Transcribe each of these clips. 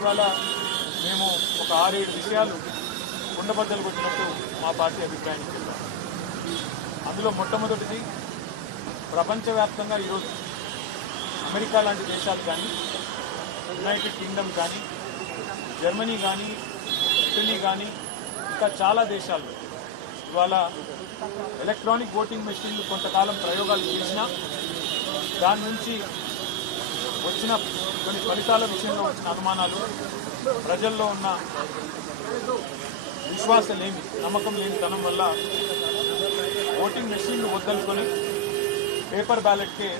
ఇవాళ మేము ఒక 6-7 విషయాలు కుండబద్దలు కొట్టినట్టు మా పార్టీ అభిప్రాయం చెప్పాం. అందులో మొట్టమొదటిది, ప్రపంచవ్యాప్తంగా ఈరోజు అమెరికా లాంటి దేశాలు కానీ, యునైటెడ్ కింగ్డమ్ కానీ, జర్మనీ కానీ, ఇటలీ కానీ, ఇంకా చాలా దేశాల్లో ఇవాళ ఎలక్ట్రానిక్ ఓటింగ్ మెషిన్లు కొంతకాలం ప్రయోగాలు చేసినా దాని నుంచి వచ్చిన కొన్ని ఫలితాల విషయంలో వచ్చిన అనుమానాలు, ప్రజల్లో ఉన్న విశ్వాసలేమి, నమ్మకం లేని తనం వల్ల ఓటింగ్ మెషిన్లు వద్దనుకొని పేపర్ బ్యాలెట్కే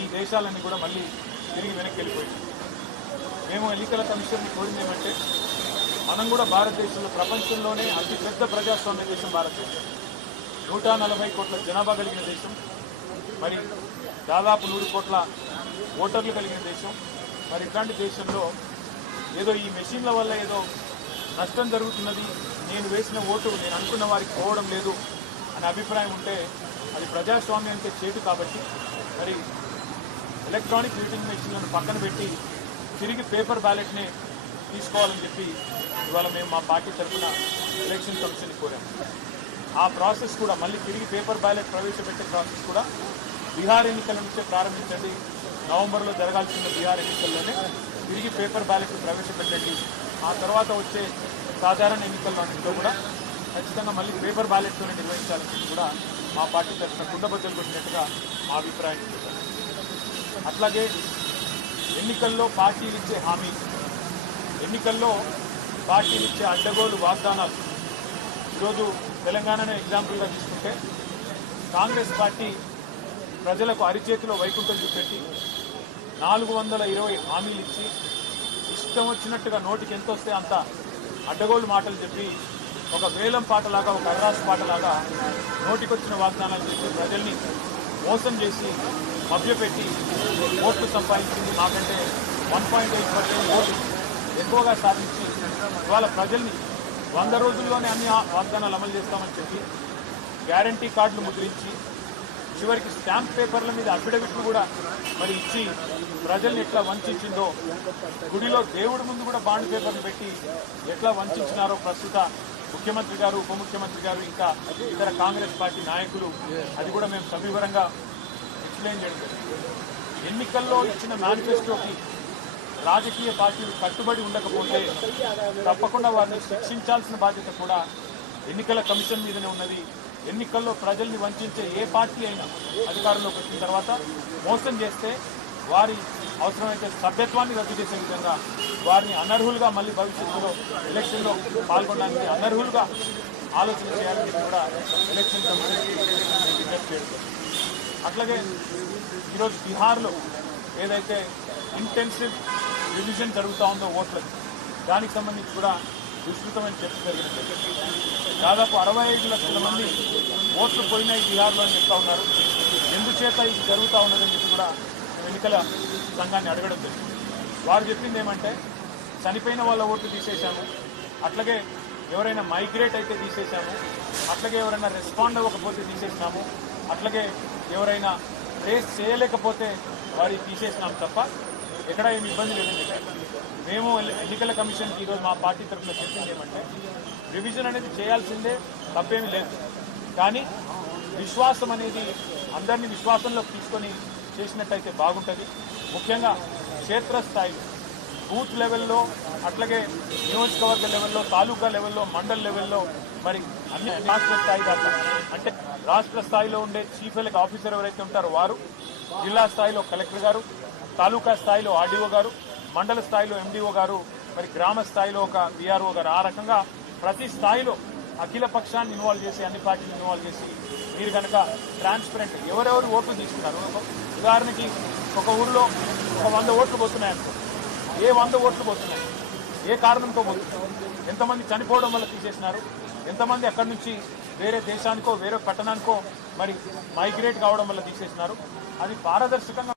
ఈ దేశాలన్నీ కూడా మళ్ళీ తిరిగి వెనక్కి వెళ్ళిపోయింది. మేము ఎన్నికల కమిషన్ని కోరింది ఏమంటే, మనం కూడా భారతదేశంలో ప్రపంచంలోనే అతిపెద్ద ప్రజాస్వామ్య దేశం భారతదేశం, 140 కోట్ల జనాభా కలిగిన దేశం, మరి దాదాపు 100 కోట్ల ఓటర్లు కలిగిన దేశం. మరి ఇట్లాంటి దేశంలో ఏదో ఈ మెషిన్ల వల్ల ఏదో నష్టం జరుగుతున్నది, నేను వేసిన ఓటు నేను అనుకున్న వారికి పోవడం లేదు అనే అభిప్రాయం ఉంటే అది ప్రజాస్వామ్యానికి చేటు. కాబట్టి మరి ఎలక్ట్రానిక్ ఓటింగ్ మెషిన్లను పక్కన పెట్టి తిరిగి పేపర్ బ్యాలెట్నే తీసుకోవాలని చెప్పి ఇవాళ మేము మా పార్టీ తరఫున ఎలక్షన్ కమిషన్ కోరాము. ఆ ప్రాసెస్ కూడా మళ్ళీ తిరిగి పేపర్ బ్యాలెట్ ప్రవేశపెట్టే ప్రాసెస్ కూడా బీహార్ ఎన్నికల నుంచే ప్రారంభించండి, నవంబర్లో జరగాల్సిన బీహార్ ఎన్నికల్లోనే తిరిగి పేపర్ బ్యాలెట్ ప్రవేశపెట్టండి, ఆ తర్వాత వచ్చే సాధారణ ఎన్నికల్లో కూడా ఖచ్చితంగా మళ్ళీ పేపర్ బ్యాలెట్తోనే నిర్వహించాలని కూడా మా పార్టీ తరఫున కుండబద్దలు కొట్టినట్టుగా మా అభిప్రాయం చెప్పారు. అట్లాగే ఎన్నికల్లో పార్టీలు ఇచ్చే హామీ, ఎన్నికల్లో పార్టీలు ఇచ్చే అడ్డగోలు వాగ్దానాలు, ఈరోజు తెలంగాణనే ఎగ్జాంపుల్గా తీసుకుంటే కాంగ్రెస్ పార్టీ ప్రజలకు అరిచేతిలో వైకుంఠం చూపెట్టి 420 హామీలు ఇచ్చి ఇష్టం వచ్చినట్టుగా నోటికి ఎంత వస్తే అంత అడ్డగోలు మాటలు చెప్పి ఒక వేలం పాటలాగా, ఒక అర్రాసు పాటలాగా నోటికొచ్చిన వాగ్దానాలు చెప్పి ప్రజల్ని మోసం చేసి మభ్యపెట్టి ఓట్లు సంపాదించింది. మాకంటే 1.8% ఓట్లు ఎక్కువగా సాధించి ఇవాళ ప్రజల్ని 100 రోజుల్లోనే అన్ని వాగ్దానాలు అమలు చేస్తామని చెప్పి గ్యారంటీ కార్డులు ముద్రించి చివరికి స్టాంప్ పేపర్ల మీద అఫిడవిట్లు కూడా మరి ఇచ్చి ప్రజల్ని ఎట్లా వంచిందో, గుడిలో దేవుడి ముందు కూడా బాండ్ పేపర్లు పెట్టి ఎట్లా వంచినారో ప్రస్తుత ముఖ్యమంత్రి గారు, ఉప ముఖ్యమంత్రి గారు, ఇంకా ఇతర కాంగ్రెస్ పార్టీ నాయకులు, అది కూడా మేము సవివరంగా ఎక్స్ప్లెయిన్ చేయడం జరిగింది. ఎన్నికల్లో ఇచ్చిన మేనిఫెస్టోకి రాజకీయ పార్టీలు కట్టుబడి ఉండకపోతే తప్పకుండా వారిని శిక్షించాల్సిన బాధ్యత కూడా ఎన్నికల కమిషన్ మీదనే ఉన్నది. ఎన్నికల్లో ప్రజల్ని వంచే ఏ పార్టీ అయినా అధికారంలోకి వచ్చిన తర్వాత మోసం చేస్తే వారి అవసరమైతే సభ్యత్వాన్ని రద్దు చేసే విధంగా వారిని అనర్హులుగా మళ్ళీ భవిష్యత్తులో ఎలక్షన్లో పాల్గొనడానికి అనర్హులుగా ఆలోచన చేయాలని కూడా ఎలక్షన్ కమిషన్ విజ్ఞప్తి చేస్తారు. అట్లాగే ఈరోజు బీహార్లో ఏదైతే ఇంటెన్సివ్ రివిజన్ జరుగుతూ ఉందో ఓట్లకి, దానికి సంబంధించి కూడా విస్తృతమైన చర్చ జరిగింది. దాదాపు 65 లక్షల మంది ఓట్లు పోయినాయి బీహార్లో అని చెప్తా ఉన్నారు. ఎందుచేత ఇది జరుగుతూ ఉన్నదని చెప్పి కూడా ఎన్నికల సంఘాన్ని అడగడం జరిగింది. వారు చెప్పింది ఏమంటే, చనిపోయిన వాళ్ళ ఓట్లు తీసేశాము, అట్లాగే ఎవరైనా మైగ్రేట్ అయితే తీసేశాము, అట్లాగే ఎవరైనా రెస్పాండ్ అవ్వకపోతే తీసేసినాము, అట్లాగే ఎవరైనా టేస్ట్ చేయలేకపోతే వారి తీసేసినాము తప్ప ఎక్కడ ఏమి ఇబ్బంది లేదని చెప్పారు. మేము ఎన్నికల కమిషన్కి ఈరోజు మా పార్టీ తరఫున చెప్పింది ఏమంటే, రివిజన్ అనేది చేయాల్సిందే, తప్పేమీ లేదు, కానీ విశ్వాసం అనేది అందరినీ విశ్వాసంలోకి తీసుకొని చేసినట్టయితే బాగుంటుంది. ముఖ్యంగా క్షేత్రస్థాయిలో, బూత్ లెవెల్లో, అట్లాగే నియోజకవర్గ లెవెల్లో, తాలూకా లెవెల్లో, మండల్ లెవెల్లో, మరి అన్ని రాష్ట్ర స్థాయి దాకా, అంటే రాష్ట్ర స్థాయిలో ఉండే చీఫ్ ఎలక్షన్ ఆఫీసర్ ఎవరైతే ఉంటారో వారు, జిల్లా స్థాయిలో కలెక్టర్ గారు, తాలూకా స్థాయిలో ఆర్డీఓ గారు, మండల స్థాయిలో ఎండీఓ గారు, మరి గ్రామ స్థాయిలో ఒక బీఆర్ఓ గారు, ఆ రకంగా ప్రతి స్థాయిలో అఖిల పక్షాన్ని ఇన్వాల్వ్ చేసి, అన్ని పార్టీలు ఇన్వాల్వ్ చేసి మీరు కనుక ట్రాన్స్పరెంట్ ఎవరెవరు ఓట్లు తీసుకున్నారు, ఉదాహరణకి ఒక ఊరిలో ఒక 100 ఓట్లు పోతున్నాయి అనుకో, ఏ 100 ఓట్లు పోతున్నాయి, ఏ కారణంతో పోతున్నాయి, ఎంతమంది చనిపోవడం వల్ల తీసేసినారు, ఎంతమంది అక్కడి నుంచి వేరే దేశానికో వేరే పట్టణానికో మరి మైగ్రేట్ కావడం వల్ల తీసేసినారు, అది పారదర్శకంగా